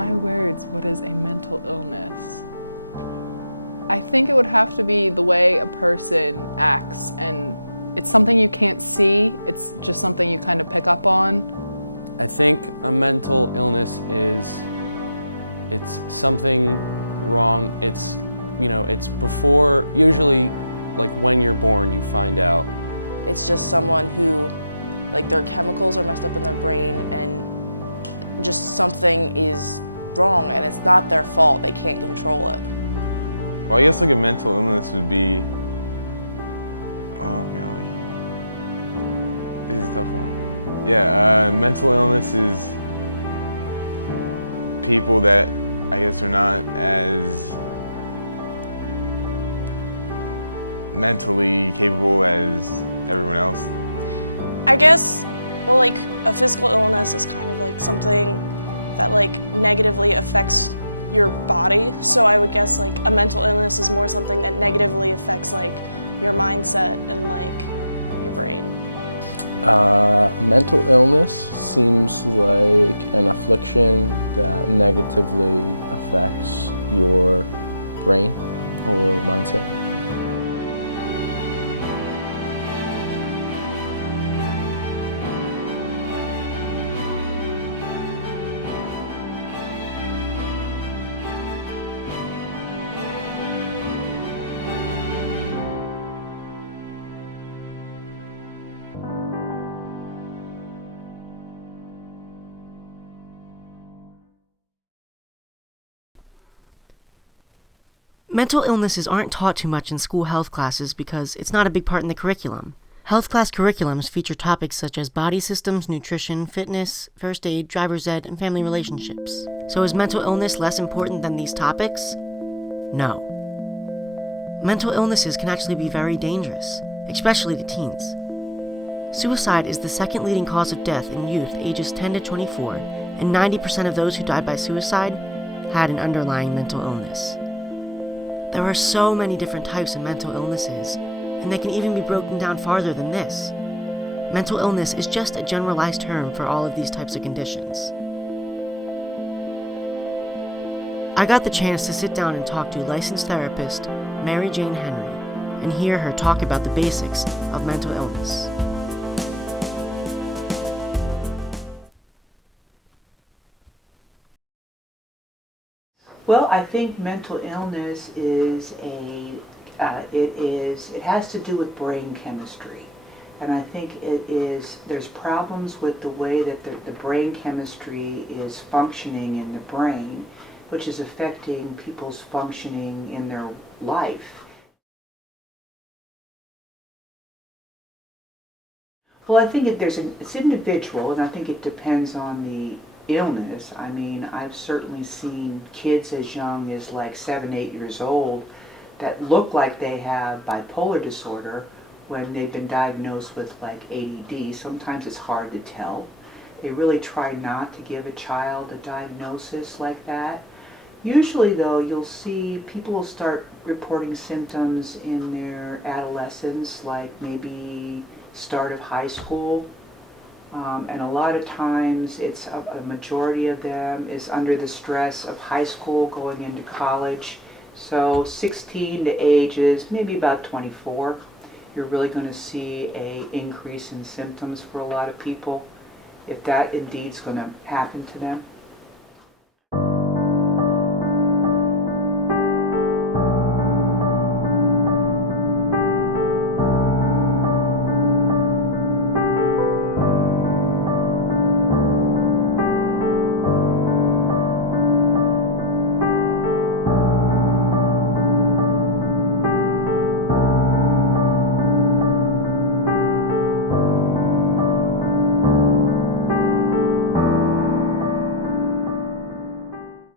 my words, what is a mental illness? I think it would have to be the way a person acts, and it's something you can't see, it's just something you kind of pick up on. I think a mental illness is, it's something wrong. It's, it's before, usually like when you're born you find out. It's just someone who, like, their chemicals are messed up in their brain and just something is wrong and it's not their fault, they can't control it. Well, I guess like a mental illness would be, oh golly, this is a tough one. Yeah, mental illness is people that I guess are not as mentally capable as everyone else. I guess, well, like, a physical illness is kind of like something that like negatively affects your body. So I would guess like a mental illness is more something that negatively affects like your mindset and like your brain. Mental illness seems like an affliction that negatively affects your brain or mindset. Mental illnesses aren't taught too much in school health classes because it's not a big part in the curriculum. Health class curriculums feature topics such as body systems, nutrition, fitness, first aid, driver's ed, and family relationships. So is mental illness less important than these topics? No. Mental illnesses can actually be very dangerous, especially to teens. Suicide is the second leading cause of death in youth ages 10 to 24, and 90% of those who died by suicide had an underlying mental illness. There are so many different types of mental illnesses, and they can even be broken down farther than this. Mental illness is just a generalized term for all of these types of conditions. I got the chance to sit down and talk to licensed therapist Mary Jane Henry and hear her talk about the basics of mental illness. Well, I think mental illness is it has to do with brain chemistry. And I think there's problems with the way that the brain chemistry is functioning in the brain, which is affecting people's functioning in their life. Well, I think it's individual, and I think it depends on the illness. I mean, I've certainly seen kids as young as like 7, 8 years old that look like they have bipolar disorder when they've been diagnosed with like ADD. Sometimes it's hard to tell. They really try not to give a child a diagnosis like that. Usually though, you'll see people will start reporting symptoms in their adolescence, like maybe start of high school. And a lot of times it's a majority of them is under the stress of high school going into college. So 16 to ages, maybe about 24, you're really going to see an increase in symptoms for a lot of people, if that indeed is going to happen to them.